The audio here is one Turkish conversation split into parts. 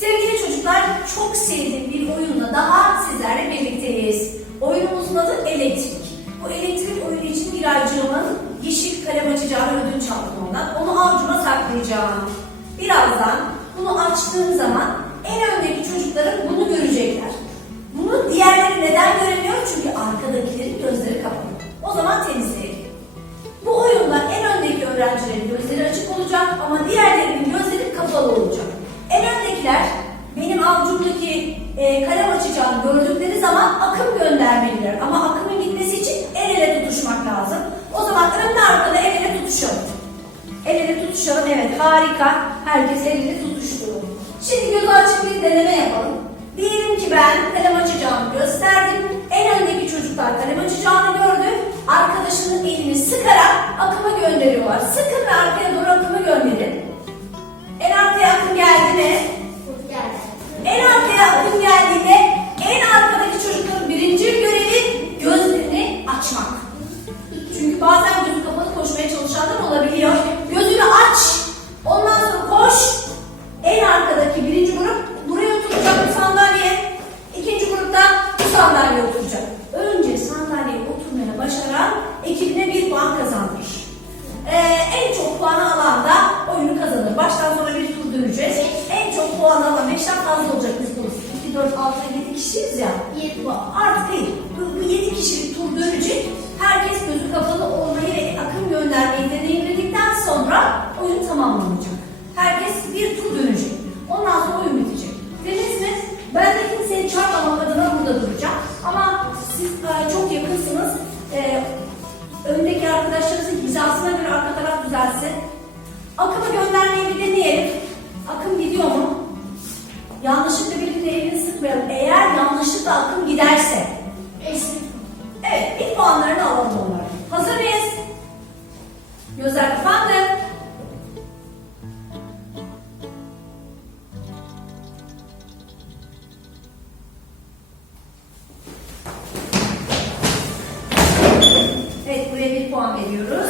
Sevgili çocuklar, çok sevdiğim bir oyunla daha sizlerle birlikteyiz. Oyunumuzun adı elektrik. Bu elektrik oyunu için bir aycığımın yeşil kalem açacağını ödünç aldım ondan. Onu avucuma saklayacağım. Birazdan kalem açacağını gördükleri zaman akım göndermeliler. Ama akımın gitmesi için el ele tutuşmak lazım. O zaman önde arkada el ele tutuşalım. El ele tutuşalım. Evet harika. Herkes el ele tutuştu. Şimdi gözü açık bir deneme yapalım. Diyelim ki ben kalem açacağımı gösterdim. En öndeki çocuklar kalem açacağını gördü. Arkadaşının elini sıkarak akıma gönderiyorlar. Sıkın ve arkaya doğru akımı 4, 6, 7 kişiyiz ya. Bu Artık hayır. Bu, bu 7 kişilik tur dönecek. Herkes gözü kapalı olmayı ve akım göndermeyi deneyimledikten sonra oyun tamamlanacak. Herkes bir tur dönecek. Ondan sonra oyun bitecek. Deniz mi? Ben de kimseyi çarpmamak adına burada duracağım. Ama siz e, çok yakınsınız. E, öndeki arkadaşlarınızın hizasına göre arka taraf düzelsin. Akımı göndermeyi bir deneyelim. Akım gidiyor mu? Yanlışlıkla sıkmayalım. Eğer yanlışlıkla akım giderse. Evet, bir puanlarını alalım onları. Hazır mıyız? Gözler kapandı. Evet, buraya bir puan veriyoruz.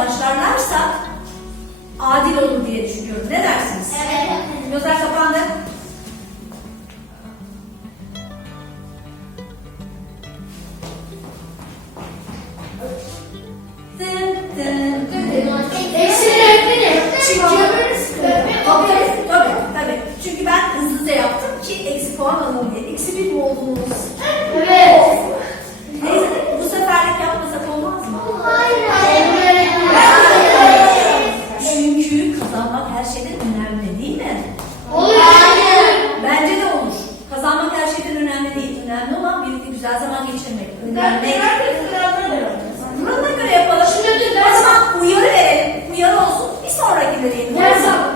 hizada koşuya başlarlarsa adil olur diye düşünüyorum. Ne dersiniz? Gözler kapandı. Tabii, tabii. Çünkü ben hızlıca yaptım ki eksi puan alalım diye. Eksi bir mi oldunuz? Güzel zaman geçirmek. Önemli. Durumuna göre yapalım. O zaman uyarı verelim. Uyarı olsun. Bir sonrakinde diyelim. Ders al.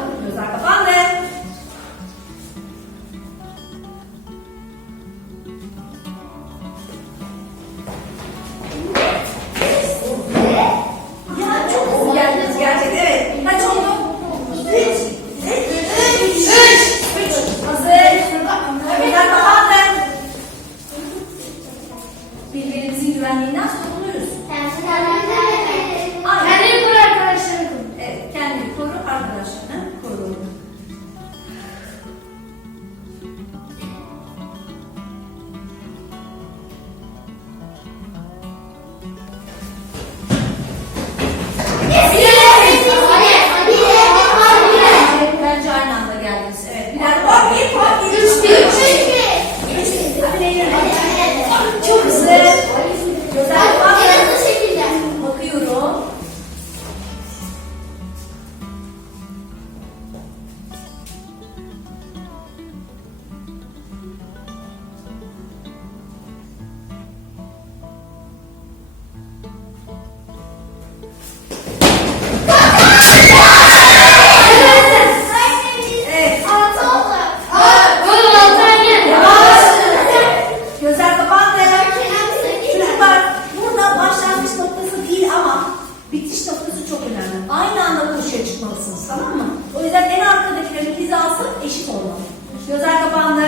dışarı çıkmalısınız tamam mı? O yüzden en arkadakilerin hizası eşit olmalı. Gözler kapandı.